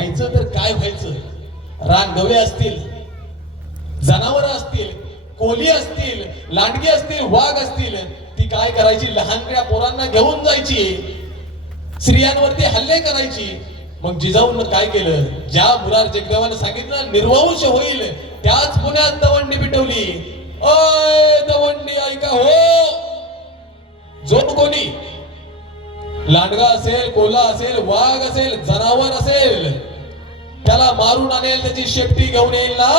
व्हायचं तर काय व्हायचं? रानगवे असतील जनावर असतील कोली असतील लांडगे असतील वाघ असतील ती काय करायची? लहानऱ्या पोरांना घेऊन जायची. स्त्रियांवरती हल्ले करायची. मग जिजाऊन काय केलं? ज्या मुलार जगदेवानं सांगितलं निर्वंश होईल त्याच पुण्यात दवंडी पिटवली अय दवंडी ऐका हो. जो कोणी? लांडगा असेल कोला असेल वाघ असेल असेल त्याला मारून आणेल त्याची शेपटी घेऊन येईल ना?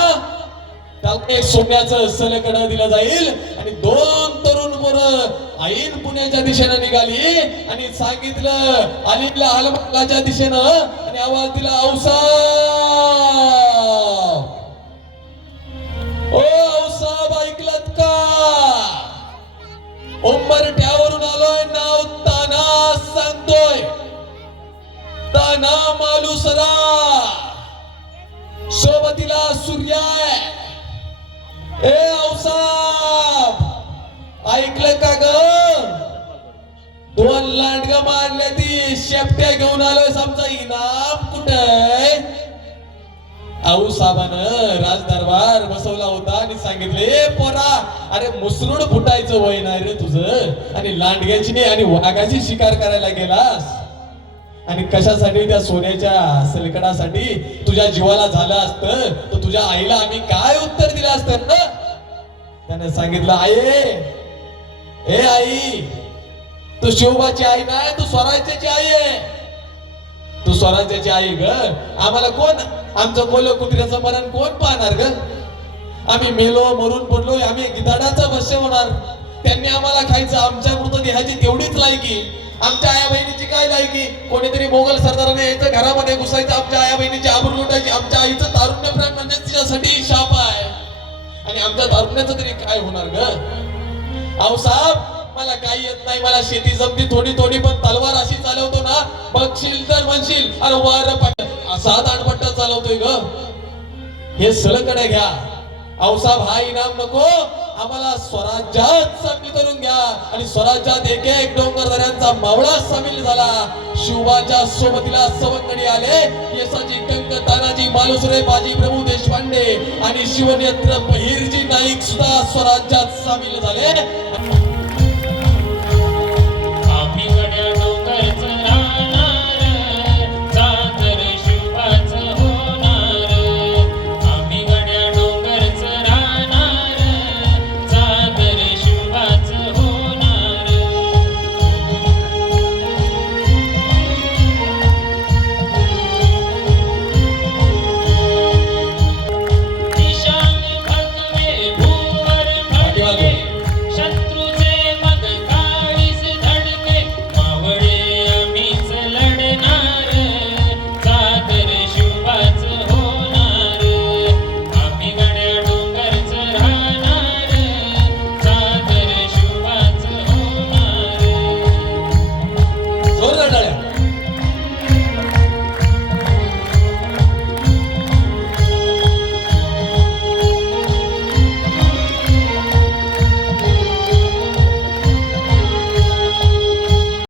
त्याला एक सोन्याचं सलकड दिलं जाईल आणि दोन तरुण पोरं आईन पुण्याच्या दिशेनं निघाली आणि सांगितलं अलीला हलमालाच्या दिशेनं आणि आवाज दिला औसा! ओ औसाब ऐकलत का? उंबरठ्यावरून आलोय नाव ताना सांगतोय. ताना मालुसरा तिला सूर्याय ए औसाब ऐकलं का ग? दोन लांडग मारले ती. शेपट्या घेऊन आलोय समजा. इनाम कुठं आऊसाबान राजदरबार बसवला होता आणि सांगितले पोरा अरे मुसरूड फुटायचं वय नाही रे तुझं. आणि लांडग्याची आणि वाघाची शिकार करायला गेलास. आणि कशासाठी त्या सोन्याच्या सलकडासाठी तुझ्या जीवाला झालं असतं? तर तुझ्या आईला आम्ही काय उत्तर दिलं असतं ना? त्याने सांगितलं आई ए आई तू शिवबाची आई नाही तू स्वराज्याची आई आहे. तू स्वराज्याची आई ग? आम्हाला कोण आमचं कोल कुत्र्याचं मरण कोण पाहणार ग? आम्ही मेलो मरून पडलो आम्ही गिधाडाचं भस्य होणार. त्यांनी आम्हाला खायचं आमच्या मृतदेहाची तेवढीच लायकी. आमच्या आया बहिणीची काय लायकी कोणीतरी मोगल सरदाराने यायचं घरामध्ये घुसायचं आमच्या आया बहिणीची आबरू लुटायची आमच्या आईचं तारुण्य प्राण म्हणजे तिच्यासाठी शाप आहे. आणि आमच्या तारुण्याचं तरी काय होणार ग? अहो साहेब मला काही येत नाही मला शेती जमती थोडी थोडी पण तलवार अशी चालवतो ना बघशील तर म्हणशील अरे वार सात आठ पट्टा चालवतोय ग. हे सळकडे घ्या. औसाब हा इनाम नको. आम्हाला स्वराज्यात सामील करून घ्या. आणि स्वराज्यात एक एक त्यांचा मावळा सामील झाला. शिवबाच्या सोबतीला सवंगडी आले. येसाजी कंक तानाजी मालुसरे बाजी प्रभू देशपांडे आणि शिवनेत्र बहिरजी नाईक सुद्धा स्वराज्यात सामील झाले.